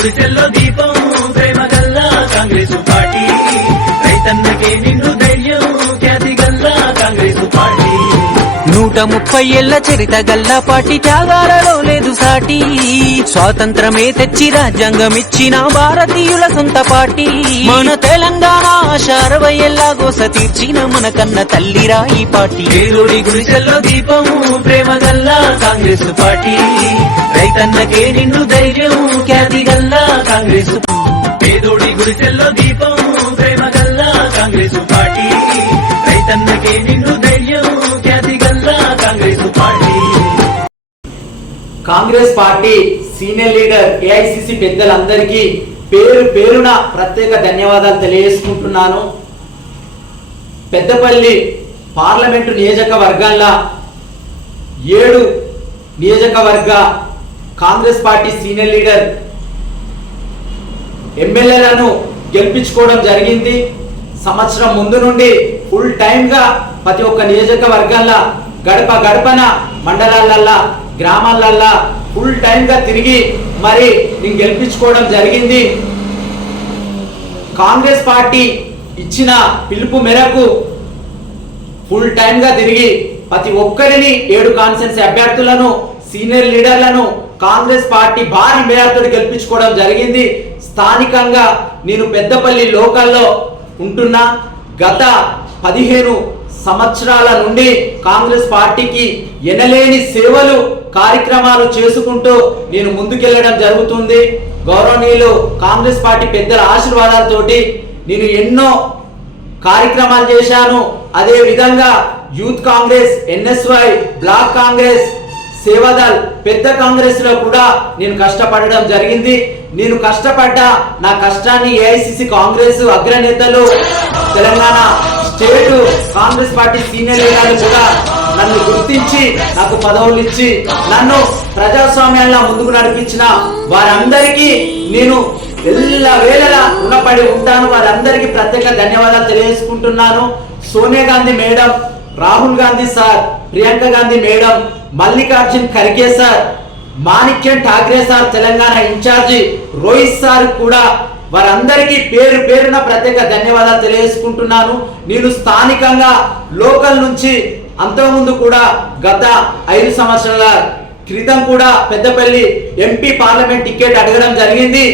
గుడిసెల్లో దీపం ప్రేమ గల్లా కాంగ్రెస్ పార్టీ. రైతన్నకే నిండు ధైర్యం ఖ్యాతి గల్లా కాంగ్రెస్ పార్టీ. నూట ముప్పై ఏళ్ళ చరిత గల్లా పాటి త్యాగాలలో లేదు సాటి. స్వాతంత్రమే తెచ్చి రాజ్యాంగం ఇచ్చిన భారతీయుల సొంత పార్టీ. మన తెలంగాణ ఆశ అరవై ఏళ్ళ గోస తీర్చిన మన కన్న తల్లిరా ఈ పార్టీ. గుడిసెల్లో దీపం ప్రేమ గల్లా కాంగ్రెస్ పార్టీ. రైతన్నకే నిన్ను ధైర్యం ఖ్యాతి గల్లా కాంగ్రెస్. పేదోడి గుడిసెల్లో దీపం ప్రేమ గల్లా కాంగ్రెస్ పార్టీ. రైతన్నకే నిన్ను ధైర్యం ఖ్యాతి Galla Congress party. Congress party senior leader AICC పెద్దలందరికీ పేరు పేరున ప్రత్యేక ధన్యవాదాలు తెలియజేసుకుంటున్నాను. పెద్దపల్లి పార్లమెంటు నియోజకవర్గాల ఏడు నియోజకవర్గ కాంగ్రెస్ పార్టీ సీనియర్ లీడర్ ఎమ్మెల్యేలను గెలిపించుకోవడం జరిగింది. సంవత్సరం ముందు నుండి ఫుల్ టైంగా ప్రతి ఒక్క నియోజకవర్గాల గడప గడపన మండలాలల్లా గ్రామాలల్లా ఫుల్ టైమ్గా తిరిగి మరి నేను గెలిపించుకోవడం జరిగింది. కాంగ్రెస్ పార్టీ ఇచ్చిన పిలుపు మేరకు ఫుల్ టైమ్గా తిరిగి ప్రతి ఒక్కరిని ఏడు కాన్సెన్స్ అభ్యర్థులను సీనియర్ లీడర్లను కాంగ్రెస్ పార్టీ భారీ మేరతో గెలిపించుకోవడం జరిగింది. స్థానికంగా నేను పెద్దపల్లి లోకల్లో ఉంటున్నా. గత పదిహేను సంవత్సరాల నుండి కాంగ్రెస్ పార్టీకి ఎనలేని సేవలు కార్యక్రమాలు చేసుకుంటూ నేను ముందుకెళ్ళడం జరుగుతుంది. గౌరవనీయులు కాంగ్రెస్ పార్టీ పెద్దల ఆశీర్వాదాలతోటి నేను ఎన్నో కార్యక్రమాలు చేశాను. అదే విధంగా youth Congress NSY block Congress Sevadal పెద్ద కాంగ్రెస్లో కూడా నేను కష్టపడడం జరిగింది. నేను కష్టపడ్డ నా కష్టాన్ని AICC Congress అగ్రనేతలు Telangana state Congress party senior లీడర్లు కూడా నన్ను గుర్తించి నాకు పదవులు ఇచ్చి నన్ను ప్రజాస్వామ్యంలో ముందుకు నడిపించిన వారందరికీ నేను ఎల్ల వేళలా రుణపడి ఉంటాను. వారందరికీ ప్రత్యేక ధన్యవాదాలు తెలియజేసుకుంటున్నాను. Sonia Gandhi madam Rahul Gandhi sir Priyanka Gandhi madam Mallikarjun Kharge sir Manikyam Thakre sir Telangana in charge Rohit sir కూడా వారందరికీ పేరు పేరున ప్రత్యేక ధన్యవాదాలు తెలియజేసుకుంటున్నాను. నేను స్థానికంగా లోకల్ నుంచి అంతకుముందు కూడా గత ఐదు సంవత్సరాల క్రితం కూడా పెద్దపల్లి ఎంపీ పార్లమెంట్ టికెట్ అడగడం జరిగింది.